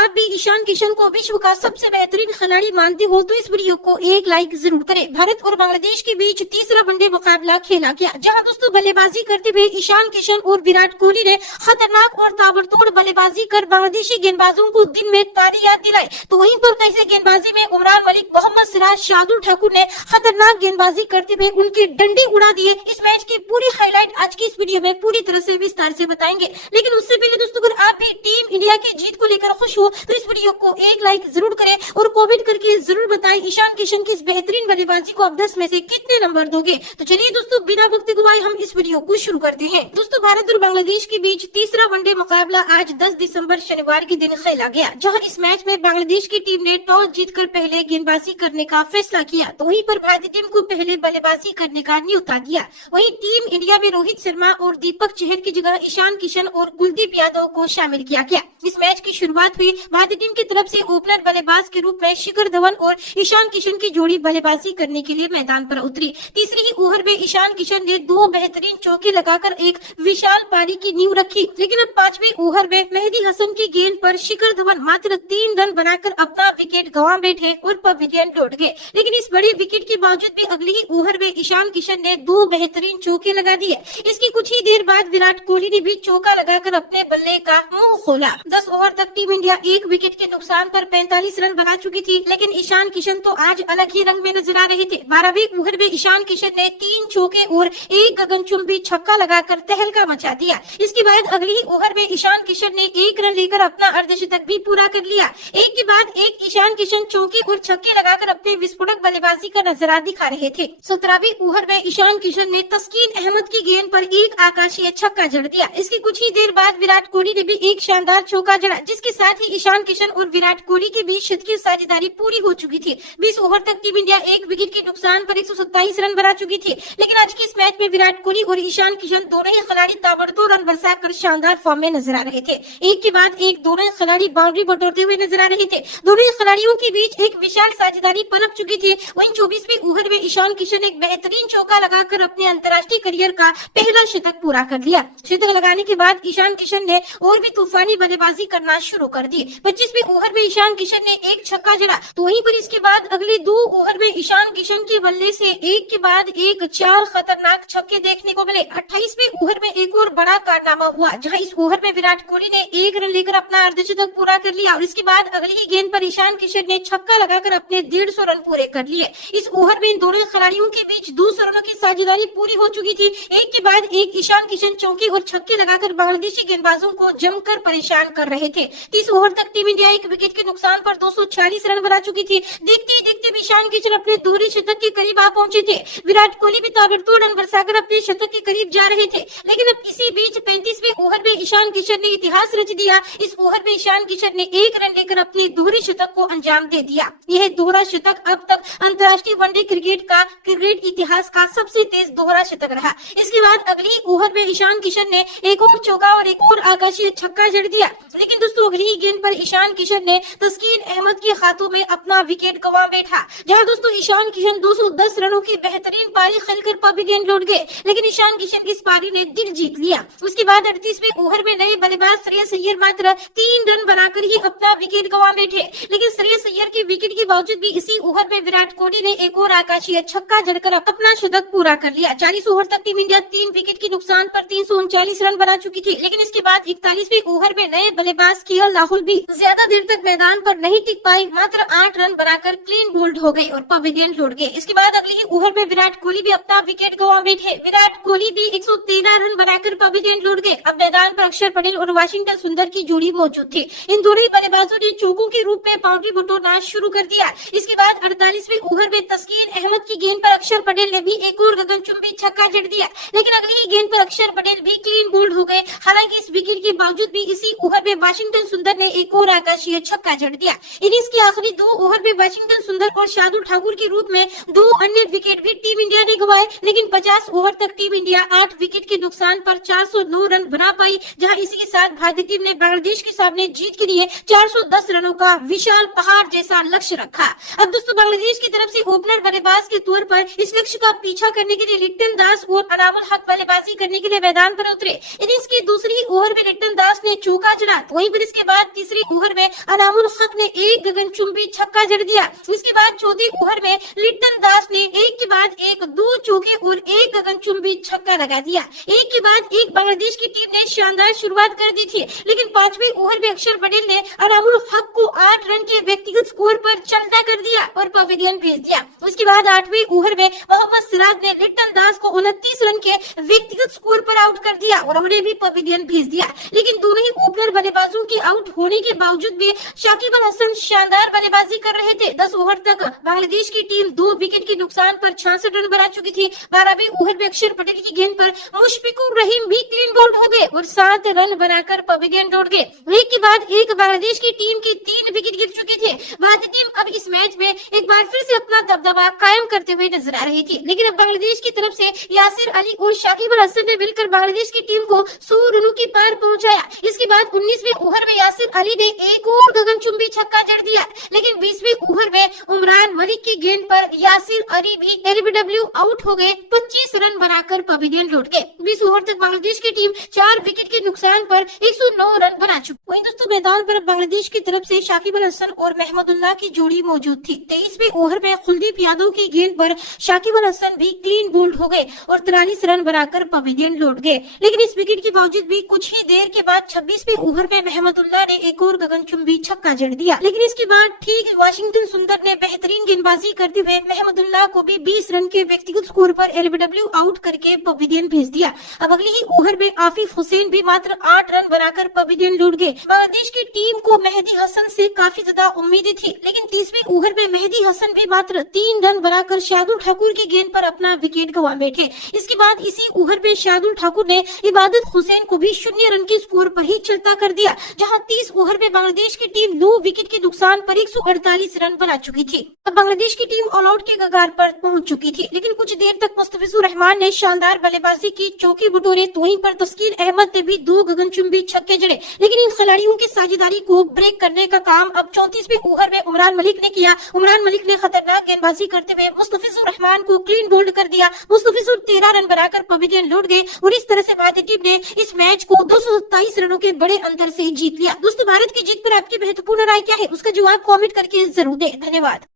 आप भी ईशान किशन को विश्व का सबसे बेहतरीन खिलाड़ी मानते हो तो इस वीडियो को एक लाइक जरूर करें। भारत और बांग्लादेश के बीच तीसरा वनडे मुकाबला खेला गया, जहां दोस्तों बल्लेबाजी करते हुए ईशान किशन और विराट कोहली ने खतरनाक और ताबड़तोड़ बल्लेबाजी कर बांग्लादेशी गेंदबाजों को दिन में तारी याद दिलाई। तो वहीं पर कैसे गेंदबाजी में उमरान मलिक, मोहम्मद सिराज, शार्दुल ठाकुर ने खतरनाक गेंदबाजी करते हुए उनके डंडे उड़ा दिए। इस मैच की पूरी हाईलाइट आज की इस वीडियो में पूरी तरह से विस्तार से बताएंगे। लेकिन उससे पहले दोस्तों, अगर आप भी टीम इंडिया की जीत को लेकर खुश हो तो इस वीडियो को एक लाइक जरूर करें और कमेंट करके जरूर बताएं ईशान किशन की इस बेहतरीन बल्लेबाजी को आप 10 में से कितने नंबर दोगे। तो चलिए दोस्तों, बिना वक्त गवाए हम इस वीडियो को शुरू करते हैं। दोस्तों, भारत और बांग्लादेश के बीच तीसरा वनडे मुकाबला आज 10 दिसंबर शनिवार के दिन खेला गया, जहां इस मैच में बांग्लादेश की टीम ने टॉस जीतकर पहले गेंदबाजी करने का फैसला किया। तो वहीं पर भारतीय टीम को पहले बल्लेबाजी करने का न्योता दिया। वहीं टीम इंडिया में रोहित शर्मा और दीपक चहर की जगह ईशान किशन और कुलदीप यादव को शामिल किया गया। इस मैच की शुरुआत हुई भारतीय टीम की तरफ से ओपनर बल्लेबाज के रूप में शिखर धवन और ईशान किशन की जोड़ी बल्लेबाजी करने के लिए मैदान पर उतरी। तीसरी ही ओवर में ईशान किशन ने 2 बेहतरीन चौके लगाकर एक विशाल पारी की नींव रखी। लेकिन अब 5वें ओवर में मेहदी हसन की गेंद पर शिखर धवन मात्र 3 रन बनाकर अपना विकेट गंवा बैठे और पवेलियन लौट गए। लेकिन इस बड़ी विकेट के बावजूद भी अगले ही ओवर में ईशान किशन ने 2 बेहतरीन चौके लगा दिए। इसकी कुछ ही देर बाद विराट कोहली ने भी चौका लगाकर अपने बल्ले का मुंह खोला। 10 ओवर तक टीम इंडिया 1 विकेट के नुकसान पर 45 रन बना चुकी थी। लेकिन ईशान किशन तो आज अलग ही रंग में नजर आ रहे थे। 12वें ओवर में ईशान किशन ने 3 चौके और 1 गगनचुंबी छक्का लगाकर तहलका मचा दिया। इसके बाद अगले ही ओवर में ईशान किशन ने 1 रन लेकर अपना अर्धशतक भी पूरा कर लिया। एक के बाद एक ईशान किशन चौके और छक्के लगाकर अपने विस्फोटक बल्लेबाजी का नजारा दिखा रहे थे। 17वें ओवर में ईशान किशन ने तस्कीन अहमद की गेंद पर एक आकाशीय छक्का जड़ दिया। इसकी कुछ ही देर बाद विराट कोहली ने भी एक शानदार चौका जड़ा, जिसके साथ ही ईशान किशन और विराट कोहली के बीच शतकीय साझेदारी पूरी हो चुकी थी। 20 ओवर तक टीम इंडिया 1 विकेट के नुकसान पर 127 रन बना चुकी थी। लेकिन आज के इस मैच में विराट कोहली और ईशान किशन दोनों ही खिलाड़ी ताबड़तोड़ रन बरसाकर शानदार फॉर्म में नजर आ रहे थे। एक के बाद एक दोनों ही खिलाड़ी बाउंड्री बटोरते हुए नजर आ रहे थे। दोनों ही खिलाड़ियों के बीच एक विशाल साझेदारी पनप चुकी थी। वहीं 24वें ओवर में ईशान किशन एक बेहतरीन चौका लगाकर अपने अंतर्राष्ट्रीय करियर का पहला शतक पूरा कर लिया। शतक लगाने के बाद ईशान किशन ने और भी तूफानी बल्लेबाजी करना शुरू कर दी। 25वें ओवर में ईशान किशन ने एक छक्का जड़ा। तो वहीं पर इसके बाद अगले 2 ओवर में ईशान किशन के बल्ले से एक के बाद एक 4 खतरनाक छक्के देखने को मिले। 28वें ओवर में एक और बड़ा कारनामा हुआ, जहां इस ओवर में विराट कोहली ने 1 रन लेकर अपना अर्धशतक पूरा कर लिया और इसके बाद अगली ही गेंद पर ईशान किशन ने छक्का लगाकर अपने 150 रन पूरे कर लिए। इस ओवर में इन दोनों खिलाड़ियों के बीच 200 रनों की साझेदारी पूरी हो चुकी थी। एक के बाद एक ईशान किशन चौके और छक्के लगाकर बांग्लादेशी गेंदबाजों को जमकर परेशान कर रहे थे। 30 ओवर तक टीम इंडिया 1 विकेट के नुकसान पर 240 रन बना चुकी थी। देखते ही देखते ईशान किशन अपने दोहरे शतक के करीब आ पहुंचे थे। विराट कोहली भी ताबड़तोड़ रन बरसाकर अपने शतक के करीब जा रहे थे। लेकिन अब इसी बीच 35वें ओवर में ईशान किशन ने इतिहास रच दिया। इस ओवर में ईशान किशन ने 1 रन लेकर अपने दोहरे शतक को अंजाम दे दिया। यह दोहरा शतक अब तक अंतर्राष्ट्रीय वनडे क्रिकेट इतिहास का सबसे तेज दोहरा शतक रहा। इसके बाद अगली ओवर में ईशान किशन ने एक और चौका और एक और आकाशीय छक्का जड़ दिया। लेकिन दोस्तों अगली गेंद पर ईशान किशन ने तस्कीन अहमद के हाथों में अपना विकेट गंवा बैठा, जहां दोस्तों ईशान किशन 210 रनों की बेहतरीन पारी खेलकर पवेलियन लौट गए। लेकिन ईशान किशन की इस पारी ने दिल जीत लिया। उसके बाद 38वें ओवर में नए बल्लेबाज श्रेयस अय्यर मात्र 3 रन बनाकर ही अपना विकेट गंवा बैठे। लेकिन श्रेयस अय्यर के विकेट के बावजूद भी इसी ओवर में विराट कोहली ने एक और आकाशीय छक्का जड़कर अपना शतक पूरा कर लिया। 40 ओवर तक टीम इंडिया 3 विकेट के नुकसान पर 339 रन बना चुकी थी। लेकिन इसके बाद 41वें ओवर में नए बल्लेबाज केएल राहुल भी ज्यादा देर तक मैदान पर नहीं टिक पाए। मात्र 8 रन बनाकर क्लीन बोल्ड हो गए और पवेलियन लौट गए। इसके बाद अगले ही ओवर में विराट कोहली भी अपना विकेट गंवा बैठे। विराट कोहली भी 113 रन बनाकर पवेलियन लौट गए। अब मैदान पर अक्षर पटेल और वाशिंगटन सुंदर की जोड़ी मौजूद थी। इन दोनों बल्लेबाजों ने चौकों के रूप में बाउंड्री बटोरना शुरू कर दिया। इसके बाद 48वें ओवर में तस्कीन अहमद की गेंद पर अक्षर पटेल ने भी एक और गगनचुंबी छक्का जड़ दिया। लेकिन अगली ही गेंद पर अक्षर पटेल भी क्लीन बोल्ड हो गए। हालांकि इस विकेट के बावजूद भी इसी ओवर में वाशिंगटन सुंदर ने एक और आकाशीय छक्का जड़ दिया। इनिंग्स के आखिरी 2 ओवर में वाशिंगटन सुंदर और शार्दुल ठाकुर के रूप में 2 अन्य विकेट भी टीम इंडिया ने गंवाए। लेकिन 50 ओवर तक टीम इंडिया 8 विकेट के नुकसान पर 409 रन बना पाई, जहां इसी के साथ भारतीय टीम ने बांग्लादेश के सामने जीत के लिए 410 रनों का विशाल पहाड़ जैसा लक्ष्य रखा। अब दोस्तों बांग्लादेश की तरफ से ओपनर बल्लेबाज के तौर पर इस लक्ष्य का पीछा करने के लिए लिट्टन दास और अनामुल हक बल्लेबाजी करने के लिए मैदान पर उतरे। इनिंग्स की दूसरी ओवर में लिट्टन दास ने चौका जड़ा। वहीं पर इसके बाद तीसरी ओवर में अनामुल हक ने एक गगनचुंबी छक्का जड़ दिया। इसके बाद चौथी ओवर में लिटन दास ने एक के बाद एक 2 चौके और एक गगनचुंबी छक्का लगा दिया। एक के बाद एक बांग्लादेश की टीम ने शानदार शुरुआत कर दी थी, लेकिन 5वें ओवर में अक्षर पटेल ने अनामुल हक को 8 रन के व्यक्तिगत स्कोर पर चलता कर दिया और पवेलियन भेज दिया। उसके बाद 8वें ओवर में मोहम्मद सिराज ने लिटन दास को 29 रन के व्यक्तिगत स्कोर पर आउट कर दिया और उन्हें भी पवेलियन भेज दिया। लेकिन दोनों ही ओपनर बल्लेबाजों के आउट होने के बावजूद भी शाकिब अल हसन शानदार बल्लेबाजी कर रहे थे। 10 ओवर तक बांग्लादेश की टीम 2 विकेट के नुकसान पर 66 रन बना चुकी थी। 12वें ओवर में अक्षर पटेल की गेंद पर मुशफिकुर रहीम भी क्लीन बोल्ड हो गए और 7 रन बनाकर पवेलियन लौट गए। एक के बाद एक बांग्लादेश की टीम के 3 विकेट गिर चुके थे। भारतीय टीम अब इस मैच में एक बार फिर से अपना दबदबा कायम करते हुए नजर आ रही थी, लेकिन अब बांग्लादेश की तरफ से यासिर अली और शाकिब अल हसन ने मिलकर बांग्लादेश की टीम को 100 रनों की पार पहुंचाया। इसके बाद 19वें ओवर में यासिर अली ने एक और गगनचुंबी छक्का जड़ दिया, लेकिन 20वें ओवर में उमरान मलिक की गेंद पर यासिर अली भी एलबीडब्ल्यू आउट हो गए। 25 रन बनाकर पवेलियन लौट गए। 20 ओवर तक बांग्लादेश की टीम 4 विकेट के नुकसान पर 109 रन बना चुकी। वहीं दोस्तों मैदान पर बांग्लादेश की तरफ से शाकिब अल हसन और महमदुल्लाह की जोड़ी मौजूद थी। 23वें ओवर में कुलदीप यादव की गेंद पर शाकिब अल हसन भी क्लीन बोल्ड हो गए और 43 रन बनाकर पवेलियन लौट गए। लेकिन इस विकेट के बावजूद भी कुछ ही देर के बाद 26वें ओवर में महमदुल्लाह ने एक और गगनचुंबी छक्का जड़ दिया, लेकिन इसके बाद ठीक वाशिंगटन सुंदर ने बेहतरीन गेंदबाजी करते हुए महमदुल्लाह को भी 20 रन के व्यक्तिगत स्कोर पर एलबीडब्ल्यू आउट करके पवेलियन भेज दिया। अब अगले ही ओवर में आफिफ हुसैन भी मात्र 8 रन बनाकर पवेलियन लौट गए। बांग्लादेश की टीम को मेहदी हसन से काफी ज्यादा उम्मीदें थी, लेकिन 30वें ओवर में मेहदी हसन भी मात्र 3 रन बनाकर शार्दुल ठाकुर की गेंद पर अपना विकेट गंवा बैठे। इसके बाद इसी ओवर में शार्दुल ठाकुर ने इबादत हुसैन को भी 0 रन के स्कोर पर ही चलता कर दिया, जहां 30 ओवर में बांग्लादेश की टीम 9 विकेट के नुकसान पर 148 रन बना चुकी थी। अब बांग्लादेश की टीम ऑल आउट के कगार पर पहुंच चुकी थी, लेकिन कुछ देर तक मुस्तफिजुर रहमान ने शानदार बल्लेबाजी की, चौके बटोरे, तो वहीं पर तस्कीर अहमद ने भी 2 गगनचुंबी छक्के जड़े। लेकिन इन खिलाड़ियों की साझेदारी को ब्रेक करने का काम अब 34वें ओवर में उमरान मलिक ने किया। उमरान मलिक ने खतरनाक गेंदबाजी करते हुए मुस्तफिजुर रहमान को क्लीन बोल्ड कर दिया। मुस्तफिजुर 13 रन बनाकर पवेलियन लौट गए और इस तरह से भारतीय टीम ने इस मैच को 227 रनों के बड़े अंतर से जीत लिया। दोस्तों भारत की जीत पर आपकी महत्वपूर्ण राय क्या है, उसका जवाब कमेंट करके जरूर दें। धन्यवाद।